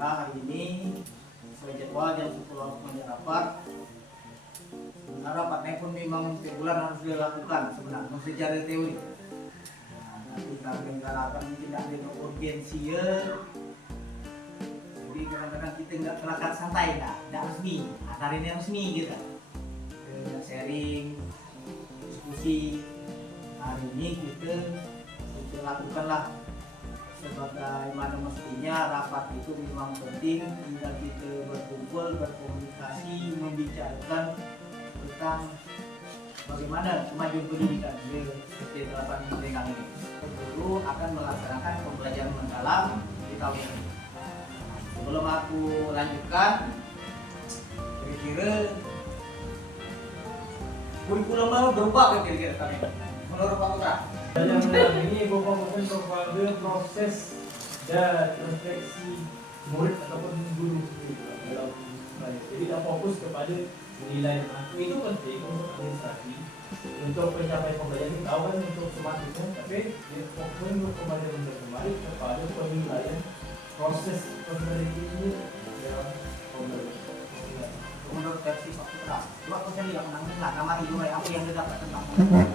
Alhamdulillah hari ini sesuai jadwal jam 10 waktu rapat. Sebenarnya rapatnya pun memang setiap bulan harus dilakukan sebenarnya secara teori. Tapi karena garapan tidak ada urgensi ya. Jadi kadang-kadang kita nggak kelakar santai, nggak resmi. Nah, hari ini resmi gitu. Sharing, diskusi. Hari ini kita lakukanlah sebagaimana mestinya. Rapat itu memang penting, tinggal kita berkumpul, berkomunikasi, membicarakan tentang bagaimana kemajuan pendidikan di ST8 Lenggang ini. Guru akan melaksanakan pembelajaran mendalam di tahun ini. Sebelum aku lanjutkan, kira-kira kurikulumnya berubah kan kira-kira kami menurut Pak Putra? Yang mendalam ini berfokuskan kepada proses dan refleksi murid ataupun guru dalam belajar. Jadi tidak fokus kepada nilai mengaku. Itu penting untuk administrasi, untuk pencapaian pembelajaran. Kita tahu kan untuk semangatnya, tapi dia fokus untuk kembali kepada penilaian proses pembelajaran ini dalam pembelajaran. Menurut versi Pak Putra, coba aku cari yang menang nama ibu aku yang dapat tentang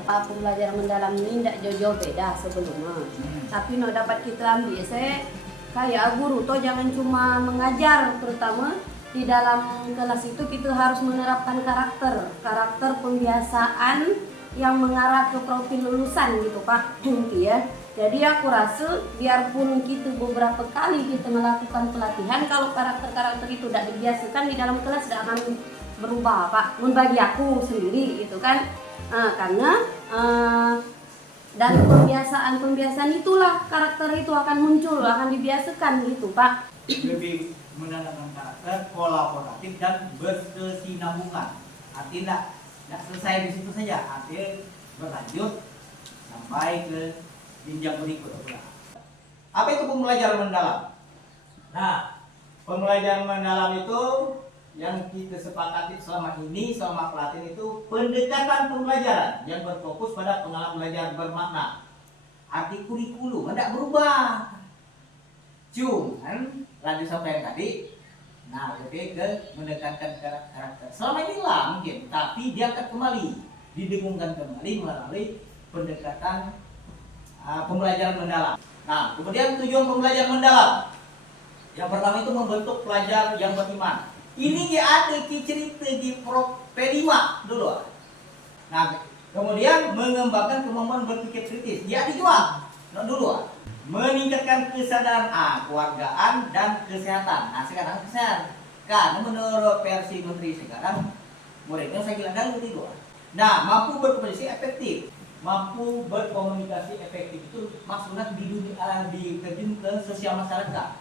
pembelajaran mendalam ini tidak jauh-jauh beda sebelumnya. Tapi no dapat kita ambil saya kayak guru toh jangan cuma mengajar, terutama di dalam kelas itu kita harus menerapkan karakter pembiasaan yang mengarah ke profil lulusan gitu Pak. Ya. Jadi aku rasa biarpun kita beberapa kali kita melakukan pelatihan, kalau karakter itu tidak dibiasakan di dalam kelas tidak akan berubah Pak. Bagi aku sendiri gitu kan, karena dari pembiasaan itulah karakter itu akan muncul, akan dibiasakan gitu Pak. Lebih menanamkan karakter kolaboratif dan berkesinambungan. Artinya tidak selesai di situ saja, artinya berlanjut sampai ke jenjang berikutnya. Apa itu pembelajaran mendalam? Nah, pembelajaran mendalam itu yang kita sepakati selama ini, selama pelatihan itu pendekatan pembelajaran yang berfokus pada pengalaman belajar bermakna. Arti kurikulum tidak berubah. Cuman, lanjut sampai yang tadi, nah lebih ke mendekatkan karakter. Selama ini lah mungkin, tapi diangkat kembali, didengungkan kembali melalui pendekatan pembelajaran mendalam. Nah, kemudian tujuan pembelajaran mendalam. Yang pertama itu membentuk pelajar yang beriman. Ini ada cerita di Prof P5 dulu. Nah, kemudian mengembangkan kemampuan berpikir kritis. Dia dijual dulu. Meningkatkan kesadaran kewargaan dan kesehatan. Nah, sekarang kesehatan. Karena menurut versi menteri sekarang, muridnya saya bilang dulu itu. Nah, mampu berkomunikasi efektif. Mampu berkomunikasi efektif itu maksudnya di dunia diterjun ke sosial masyarakat.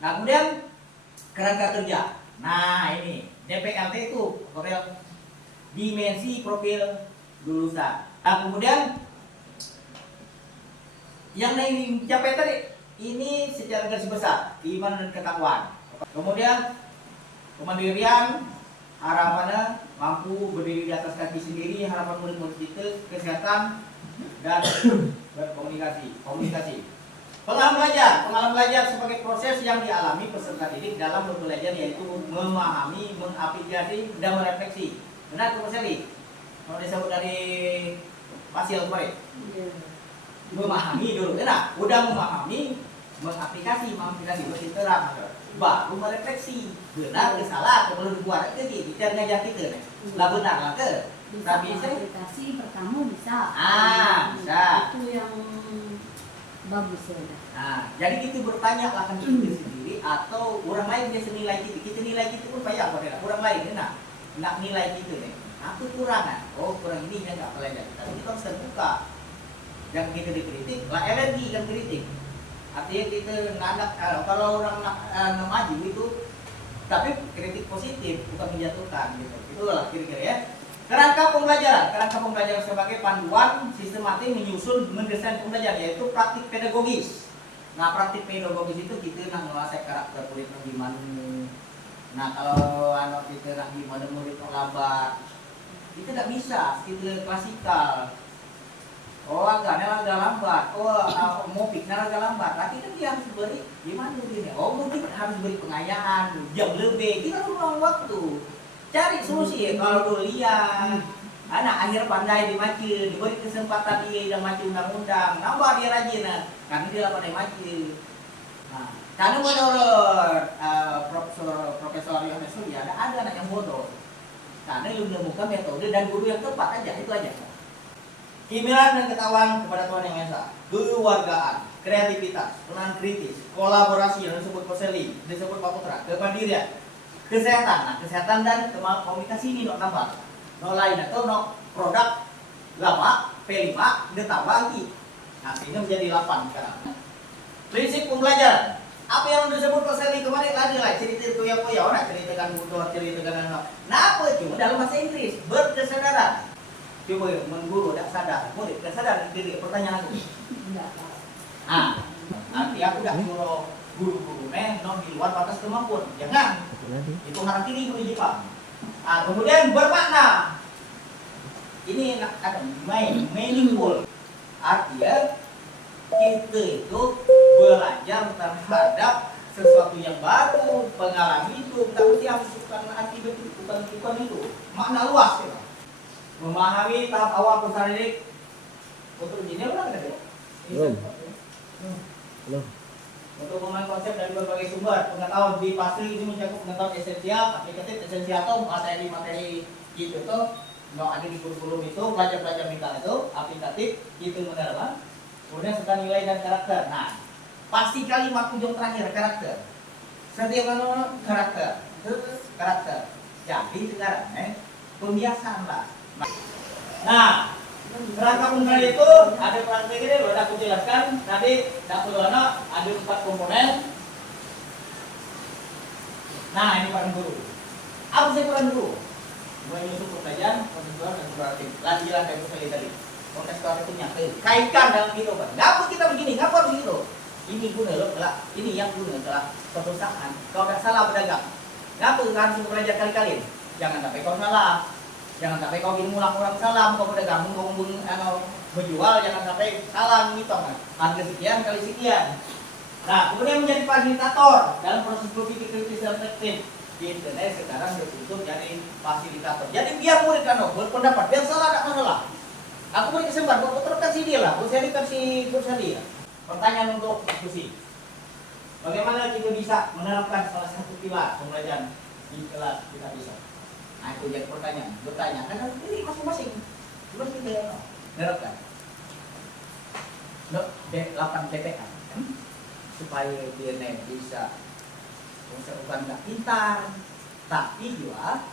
Nah, kemudian kerangka kerja. Nah, ini DPLT itu profil dimensi profil lulusan. Nah, kemudian yang dicapai tadi ini secara garis besar iman dan ketakwaan. Kemudian kemandirian, harapannya mampu berdiri di atas kaki sendiri, harapan murid-murid kita, kesehatan dan komunikasi. Pengalaman belajar sebagai proses yang dialami peserta didik dalam berbelajar, yaitu memahami, mengaplikasi dan merefleksi. Benar tuh Mas Eli? Kalau disebut dari Pasil kemarin. Memahami dulu, nah udah memahami, mengaplikasi lebih terang, baru merefleksi, benar ke salah, perlu dibuat ke gitu, kita ngajar kita nih, lah benar lah ke, tapi aplikasi pertama bisa, bisa, itu yang bagus ya. Nah, jadi kita bertanya lah kan kita sendiri atau orang lain biasa nilai kita nilai kita pun banyak pada orang lain, nak nilai kita nih, aku kurangan, kurang ini yang nggak pelajari, tapi kita harus terbuka. Yang kita dikritik, lah alergi kan kritik. Artinya kita nggak kalau orang nak maju itu, tapi kritik positif bukan menjatuhkan gitu. Itulah kira-kira ya. Kerangka pembelajaran sebagai panduan sistematik menyusun mendesain pembelajaran, yaitu praktik pedagogis. Nah, praktik pedagogis itu kita nak menguasai karakter murid gimana. Nah, kalau anak kita nak gimana murid lambat, itu tidak bisa, kita klasikal. Oh agak lambat, mau pikir agak lambat, tapi kan dia harus beri, gimana begini? Oh mungkin harus beri pengayaan, jam lebih, kita luang waktu, cari solusi ya. Kalau dulu lihat, anak akhir pandai dimacu, diberi kesempatan dia dan macu undang-undang, nambah dia rajin, karena dia pandai macu. Nah, karena menurut Profesor Yohanes Surya, ada anak yang bodoh, karena belum menemukan metode dan guru yang tepat aja, itu aja. Kemilan dan ketahuan kepada Tuhan Yang Maha Esa, kekeluargaan, kreativitas, peran kritis, kolaborasi yang disebut Koseli, disebut Pak Putra, kemandirian, kesehatan. Nah, kesehatan dan komunikasi ini no tambah, no lain atau no produk lama P5 ditambah lagi. Nah, ini menjadi 8 sekarang. Prinsip pembelajaran. Apa yang disebut Koseli kemarin lagi lah cerita koya-koya, orang ceritakan mudah, ceritakan nah apa cuma dalam bahasa Inggris berkesadaran. Coba mengguru tak sadar, boleh tak sadar diri pertanyaan aku. Ah, nanti aku dah suruh guru-guru non di luar batas kemampuan, jangan. Itu harap kiri menuju Jepang. Ah, kemudian bermakna. Ini ada meaningful. Artinya kita itu belajar terhadap sesuatu yang baru, pengalaman hidup, tapi harus bukan arti bukan itu. Makna luas ya. Memahami tahap awal perusahaan ini untuk ujiannya ulang tadi? Belum. Untuk memahami konsep dari berbagai sumber pengetahuan di pasti ini mencakup pengetahuan esensial, aplikatif, esensial atau materi gitu tuh no ada di kurikulum itu pelajar-pelajar minta itu aplikatif itu mendalam. Kemudian serta nilai dan karakter. Nah, pasti kalimat ujung terakhir karakter. Setiap karakter. Jadi sekarang pembiasaan lah. Nah, kerangka pembelajaran itu ada praktek ini sudah aku jelaskan tadi. Ada 4 komponen. Nah, ini peran guru. Apa sih peran guru? Menyusun pembelajaran, kontekstual dan kuratif. Lanjutan dari sekali tadi. Kontekstual itu nyata. Kaitkan dalam kehidupan. Ngapa kita begini? Ngapa begitu? Ini guna loh, ini yang guna adalah perusahaan. Kalau tidak salah berdagang. Ngapa harus belajar kali-kali? Jangan sampai kau salah. Jangan sampai kau bikin ulang-ulang salah, kau berdagang, kau berjual, jangan sampai salah ngitung kan. Harga sekian kali sekian. Nah, kemudian menjadi fasilitator dalam proses berpikir kritis dan efektif. Di internet sekarang berbentuk jadi fasilitator. Jadi biar murid kan berpendapat, biar salah tidak masalah. Aku beri kesempatan, kau terkasih dia lah, kasih dia. Pertanyaan untuk diskusi. Bagaimana kita bisa menerapkan salah satu pilar pembelajaran di kelas kita bisa? Nah itu jadi pertanyaan, bertanya karena ini masing-masing terus kita nerapkan 8 TPA supaya dia bisa bukan nggak pintar tapi juga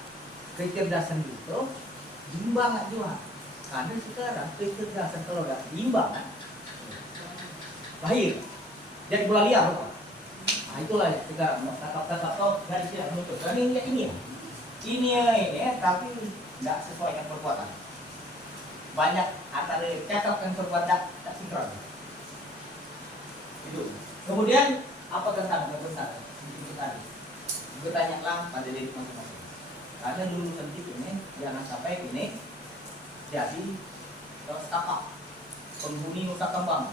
kecerdasan itu imbang nggak juga karena sekarang kecerdasan kalau nggak imbang kan lahir jadi bola liar apa? Nah itulah sekarang kata-kata garis tidak menutup karena ini tapi tidak sesuai dengan perbuatan. Banyak antara cakap dan perbuatan tak sinkron. Itu. Kemudian apa tentang kebesaran? Itu tadi. Bertanyalah pada diri masing-masing. Karena lulusan kita ini jangan sampai ini jadi startup penghuni nusa kembang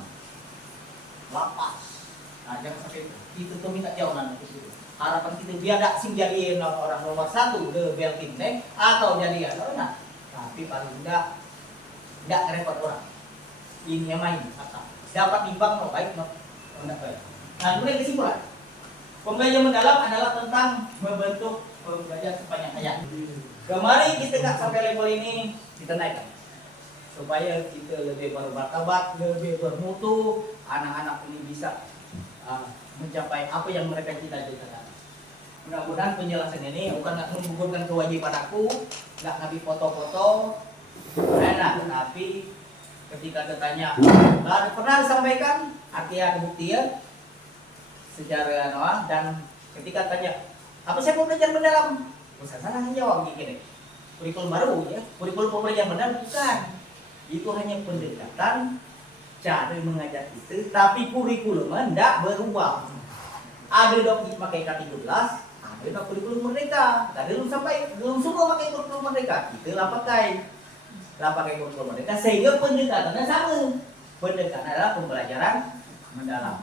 lapas. Nah jangan sampai itu tuh minta jauh nanti itu. Harapan kita biar tak sing jadi orang nomor 1 de Belkin atau jadi orang tapi paling enggak repot orang ini yang main dapat imbang mau baik mau enggak baik. Nah kemudian kesimpulan pembelajaran mendalam adalah tentang membentuk pembelajaran sepanjang hayat. Kemarin kita nggak sampai level ini kita naikkan supaya kita lebih bermartabat, lebih bermutu, anak-anak ini bisa mencapai apa yang mereka cita-citakan. Mudah-mudahan penjelasan ini bukan nggak menggugurkan kewajiban aku, nggak ngambil foto-foto, enak. Tapi ketika ditanya, pernah disampaikan, artinya ada bukti ya, secara dan ketika tanya, apa saya mau belajar mendalam? Usah salah jawab gini, kurikulum baru ya, kurikulum pembelajaran mendalam bukan. Itu hanya pendekatan cara mengajar itu, tapi kurikulum tidak berubah. Ada dok pakai K13, ada kurikulum merdeka. Tadi belum semua pakai kurikulum merdeka. Kita lah pakai. lah pakai kurikulum merdeka sehingga pendekatannya sama. Pendekatan adalah pembelajaran mendalam.